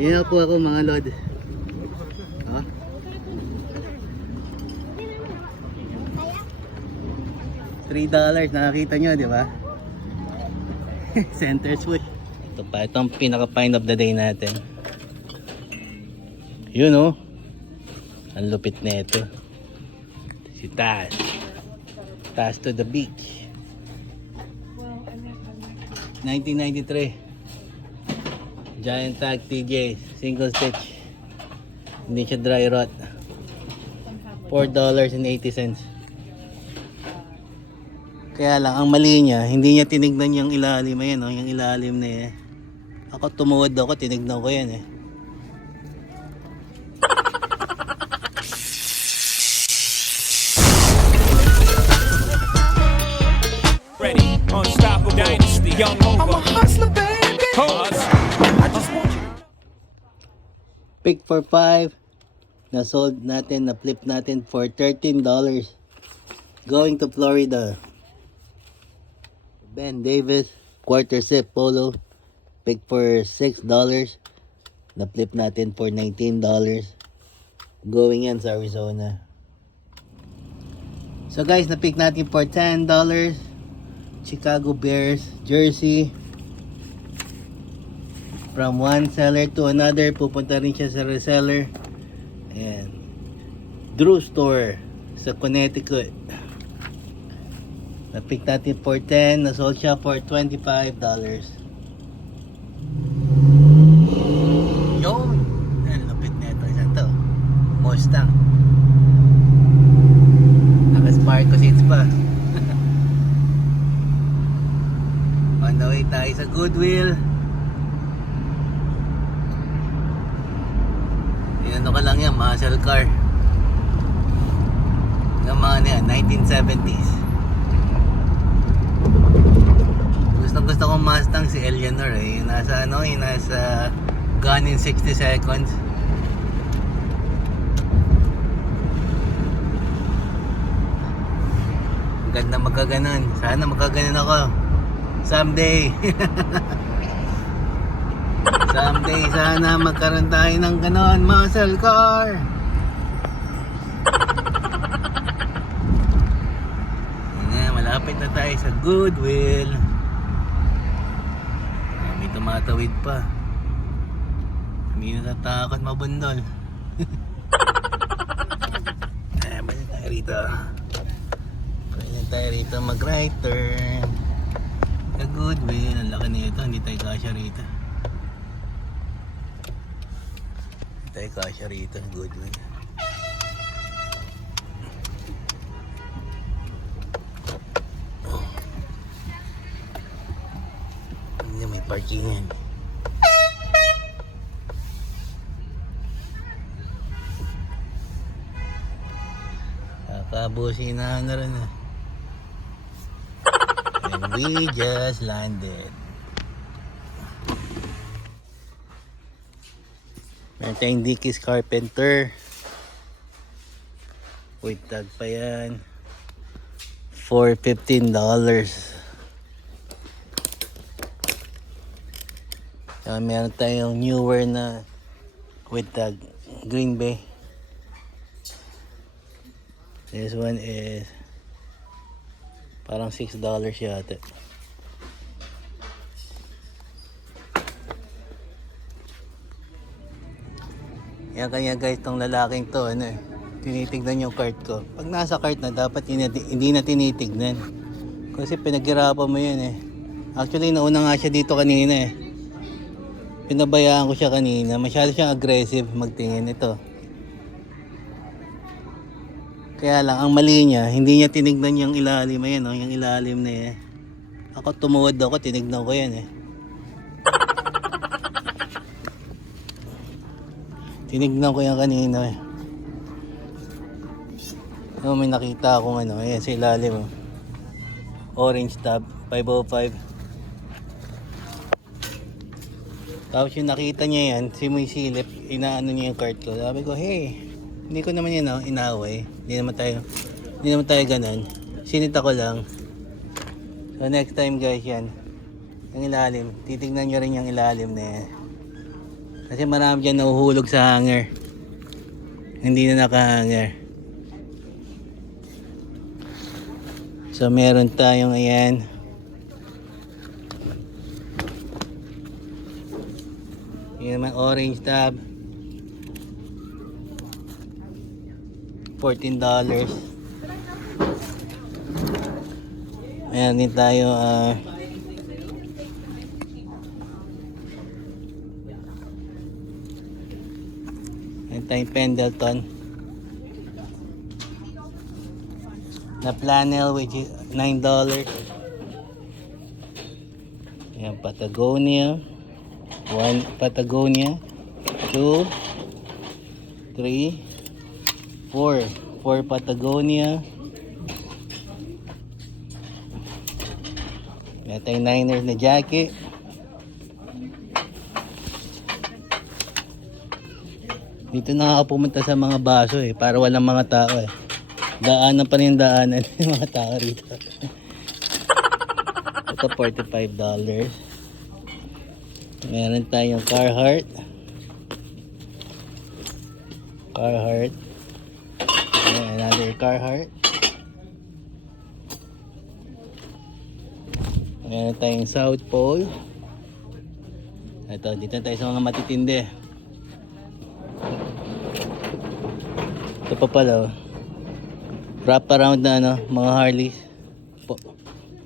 Ayan po ako mga lord. Oh. $3, nakakita nyo, di ba? Center switch. Ito pa, itong pinaka find of the day natin. Yun oh. Ang lupit na ito. Si Taz. Taz to the beach. 1993. Giant Tag TJ. Single stitch. Hindi siya dry rot. $4.80. Kaya lang, ang mali niya, hindi niya tinignan yung ilalim. Ayan oh, yung ilalim na eh. Ako tumuwad ako, tinignan ko yan eh. Ready, unstoppable dynasty, young over. I'm a hustler, baby. I just want you. Pick for 5. Na-sold natin, na-flip natin for $13. Going to Florida. Ben Davis, quarter zip polo. Pick for $6. Na-flip natin for $19. Going yan sa Arizona. So guys, na-pick natin for $10. Chicago Bears jersey. From one seller to another, pupunta rin siya sa reseller. And Drew Store sa Connecticut. Na-pick natin for 10, na-sold siya for $25. Yun! Ang lupit na ito. Isa to. Mustang. Naka-Sparko seats pa. On the way tayo sa Goodwill. Ano ka lang yan, muscle car. Yung mga na yan, 1970s. Gusto kong Mustang si Eleanor eh. Yung nasa ano, yung nasa Gone in 60 Seconds. Ganda magkaganon. Sana magkaganon ako someday. Someday sana magkaroon tayo ng ganon muscle car. Malapit na tayo sa Goodwill. May tumatawid pa. Hindi natatakot mabundol. Balik tayo rito. Balik tayo rito mag right turn sa Goodwill. Ang laki nito, hindi tayo kasya rito. Tayo kasya rito, Goodwill. Hindi may parkingan. Kakabusinahan na rin ah. And we just landed. Meron tayong Dickies Carpenter. Wait, tag pa yan. For $15. Meron tayong newer na with tag Green Bay. This one is parang $6 yata. Yan kanya guys, tong lalaking to, ano eh, tinitignan yung cart ko. Pag nasa cart na, dapat hindi na tinitignan. Kasi pinaghirapan mo yun eh. Actually, nauna nga siya dito kanina eh. Pinabayaan ko siya kanina. Masyado siyang aggressive magtingin ito. Kaya lang, ang mali niya, hindi niya tinignan yung ilalim. Ayan o, yung ilalim na eh. Ako tumuwad ako, tinignan ko yan eh. Tinignan ko yan kanina eh. Oh, may nakita akong ano, ayan sa ilalim oh. Orange tab, 505. Tapos yung nakita niya yan, sumusilip, inaano niya yung cart ko. Sabi ko, hey, hindi ko naman yan inaway. Hindi naman tayo ganun. Sinita ko lang. So next time guys yan, yung ilalim, titignan nyo rin yung ilalim na yan. Kasi marami dyan nahuhulog sa hanger. Hindi na naka-hanger. So meron tayong ayan. Yan naman orange tab. $14. Ayan din tayo ayan tayong Pendleton na flannel which is $9. Ayan Patagonia. 1 Patagonia, 2, 3, 4 Patagonia. Meron tayong Niners na jacket. Dito na ako pumunta sa mga baso para walang mga tao Daanan pa rin yung daanan yung mga tao rito. Ito $45. Meron tayong Carhartt. Ayan, another Carhartt. Meron tayong South Pole. Ito, dito tayo sa mga matitindi. Ito pa pala wrap around na mga Harleys.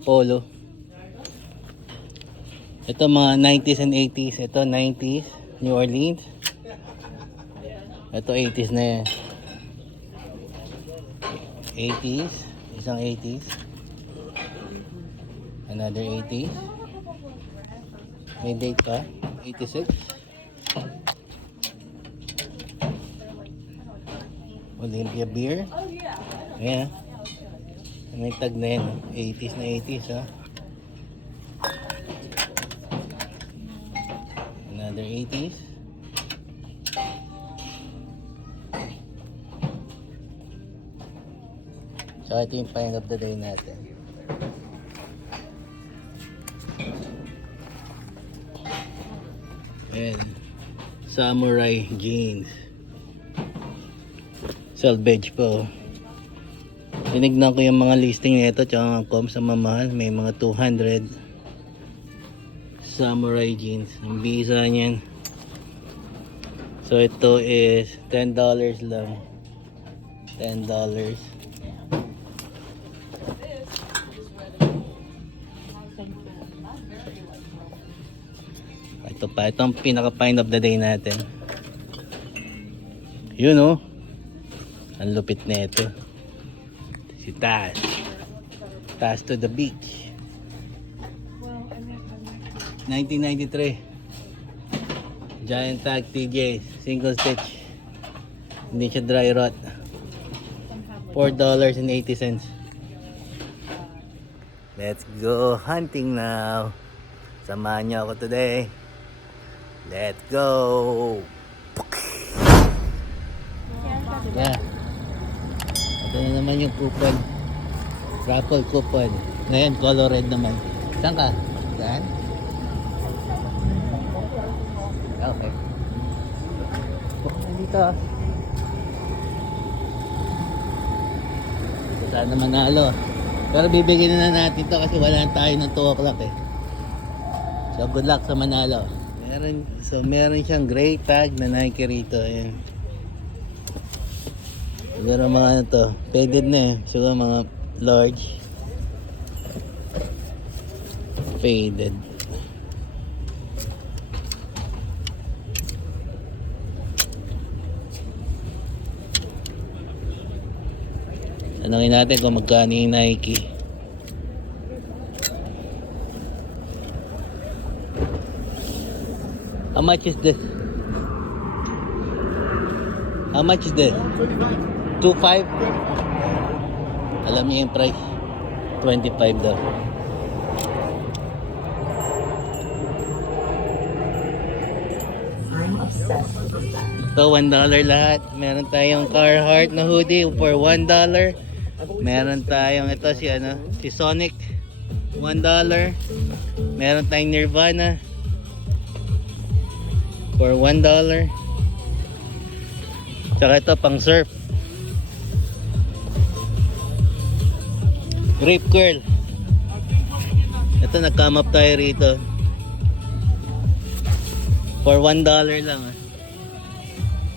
Polo. Ito mga 90s and 80s. Ito 90s, New Orleans. Ito 80s na yan. 80s, isang 80s. Another 80s. May date pa, 86. Olympia beer. Ayan. May tag na yan. 80s na 80s Another 80s. So ito yung find of the day natin. Ayan. Samurai jeans. Salvage po. Tinignan ko yung mga listing nito tsaka ang comps sa mamahal. May mga 200 Samurai jeans. Ang bisa niyan. So ito is $10 lang. $10. Ito pa. Ito ang pinaka find of the day natin. Yun oh. Ang lupit na ito. Si Taz. Taz to the beach. 1993. Giant Tag TJ. Single stitch. Hindi siya dry rot. $4.80. Let's go hunting now. Samahan niyo ako today. Let's go. Yeah. Ito na naman yung coupon. Raffle coupon. Ngayon color red naman. Saan ka? Saan? Okay. Dito. Sana manalo. Pero bibigyan na natin to kasi wala tayo ng 2 o'clock So good luck sa manalo. Meron siyang gray tag na Nike rito. Ayan. Siguro mga ano to, faded na siguro mga large. Faded. Tanungin natin kung magkano yung Nike. How much is this? How much is this? 2.5? Alam niyo yung price? 25 daw. So $1 lahat. Meron tayong Carhartt na hoodie for $1. Meron tayong ito si Sonic $1. Meron tayong Nirvana For $1. Tsaka ito pang surf. Rip curl. Ito nag-come up tayo rito. For $1 lang.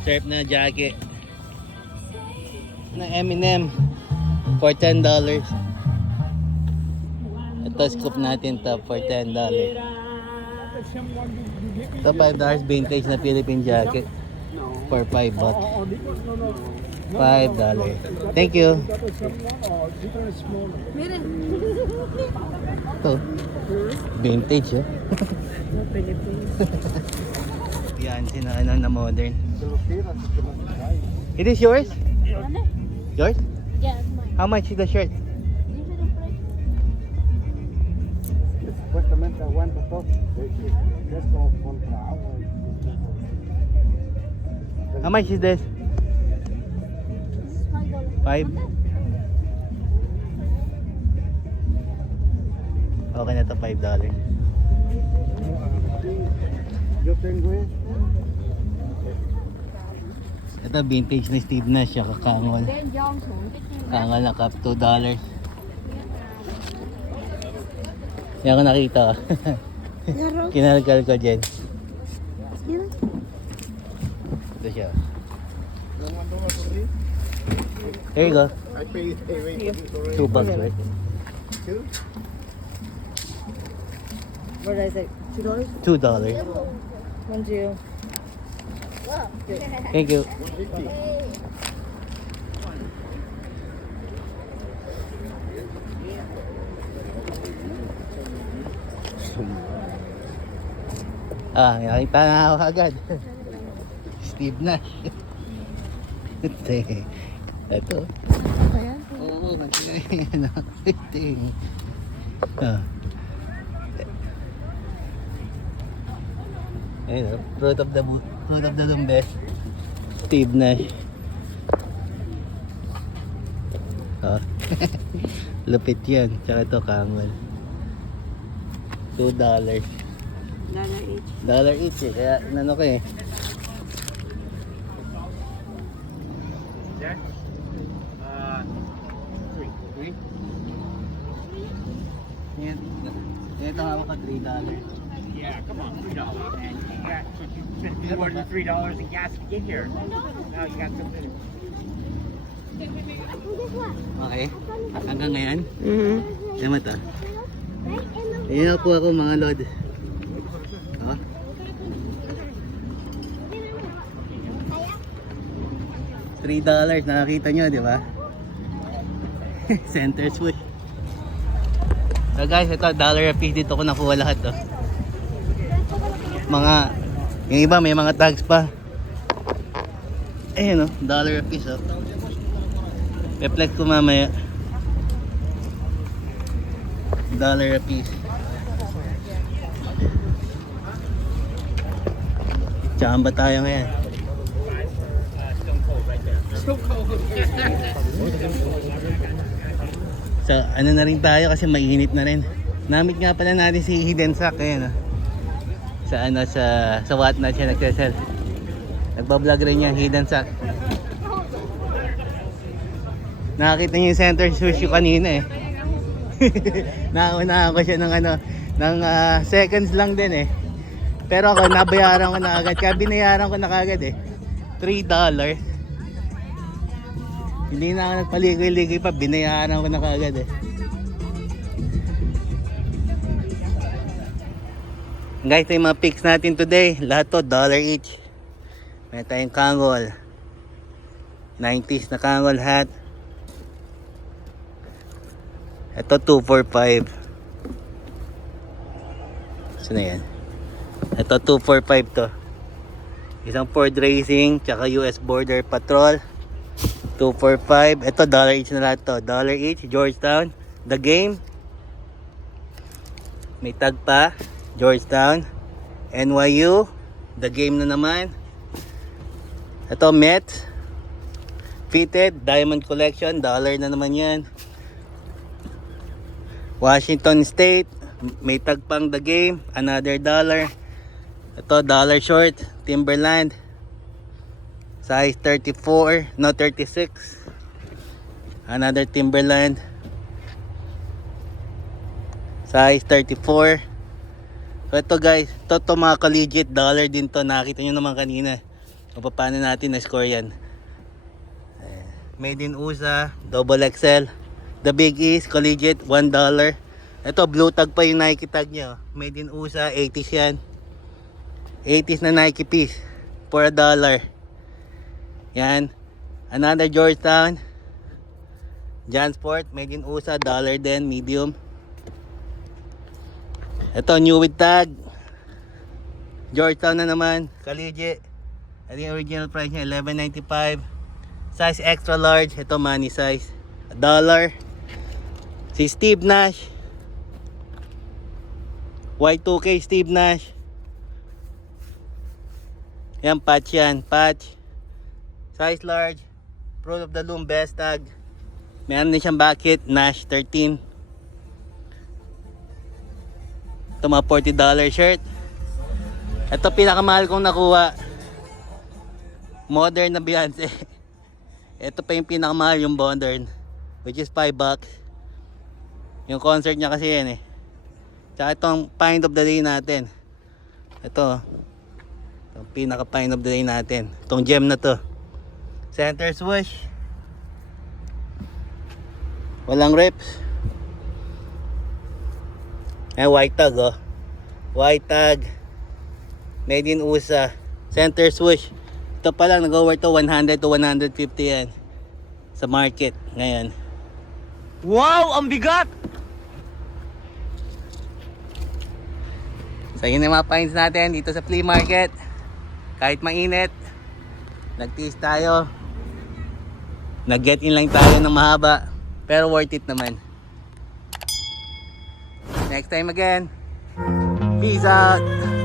Surf na jacket. Na M&M. For $10. Ito scoop natin to for $10. Ito $5 vintage na Philippine jacket. For $5. $5. Thank you. Ito. Vintage oh. Yan, sinana na modern. It is yours? Yours? Yeah, it's mine. How much is the shirt? Supuestamente aguanta todo. Esto contra agua. How much is this? This is $5. 5? Okay na to, $5. Yo tengo esto. Ito vintage na Steve Nash, siya kakangol. Ben Johnson. Kakangol na cup, $2. Yan ako nakita. Kinalkal ko dyan. Ito siya. There you go. I paid $2, right? What did I say? $2? $2. One, two. Thank you. Nakita na ako agad. Steve Nash. Ito. Ayan. Oo, ano. Ayun, fruit of the Lumbes. Steve Nash. Lupit yan. Tsaka ito, kangol. $2. $1 each. $1 each eh. Kaya inano ko eh. Yan. Ito hawak ka $3. Yeah, come on, $3, man. You spent more than $3 in gas to get here. Now you got something. Okay. Hanggang ngayon. Mm-hmm. Yan mo ito. Ayun na po ako mga lord. Oh. $3, nakakita nyo, di ba? Center swoosh. So guys, ito $1 a piece, dito ko nakuha lahat to. Mga, yung iba may mga tags pa. Ayun oh, $1 a piece oh. Reflex ko mamaya. $1 a piece. Chamba tayo ngayon. So ano na rin tayo kasi mainit na rin. Namit nga pala natin si Hidden Sack ayan, oh. Sa ano sa Whatnot siya nagsasell. Nagba-vlog rin niya Hidden Sack. Nakakita niyo yung center sushi kanina eh. Naunahan ko siya ng ano ng seconds lang din eh. Pero ako nabayaran ko na agad. Kaya binayaran ko na agad eh. $3. Hindi na ako nagpaligoy-ligoy pa, binayaran ko na kaagad eh. Guys, ito yung mga picks natin today. Lahat to $1 each. May tayong kangol. 90s na kangol hat. Ito 245. Saan na yan? Ito 245 to. Isang Ford Racing, tsaka US Border Patrol. 245. Ito $1 each na lahat to. $1 each. Georgetown. The Game. May tag pa. Georgetown. NYU. The Game na naman. Ito Mets. Fitted. Diamond Collection. $1 na naman yan. Washington State. May tag pang The Game. Another $1. Ito $1 short. Timberland. Size 34, no 36. Another Timberland. Size 34. So ito guys, ito mga ka-legit dollar din to. Nakita nyo naman kanina kung paano natin na-score yan. Made in USA, double XL. The Big East, collegiate, $1. Ito, blue tag pa yung Nike tag nyo. Made in USA, 80s yan. 80s na Nike piece for $1. Yan. Another Georgetown. Jansport, made in USA, $1 din, medium. Ito, new with tag. Georgetown na naman, collegiate. Ito yung original price niya, $11.95. Size extra large. Ito, money size, $1. Si Steve Nash. Y2K Steve Nash. Yan, patch yan. Patch. Size large. Fruit of the Loom, best tag. Meron din siyang bucket. Nash 13. Ito mga $40 shirt. Ito pinakamahal kong nakuha. Modern na Beyonce. Ito pa yung pinakamahal, yung modern. Which is $5. Yung concert niya kasi yan eh. Tsaka itong find of the day natin. Ito. Itong pinaka find of the day natin. Itong gem na to. Center swoosh. Walang rips. White tag oh. White tag. Made in USA. Center swoosh. Ito pa lang nag-over to 100 to 150 yan. Sa market ngayon. Wow! Ang bigat! So yun yung mga finds natin dito sa flea market. Kahit mainit, nag-tease tayo. Nag-get in lang tayo ng mahaba. Pero worth it naman. Next time again. Peace out!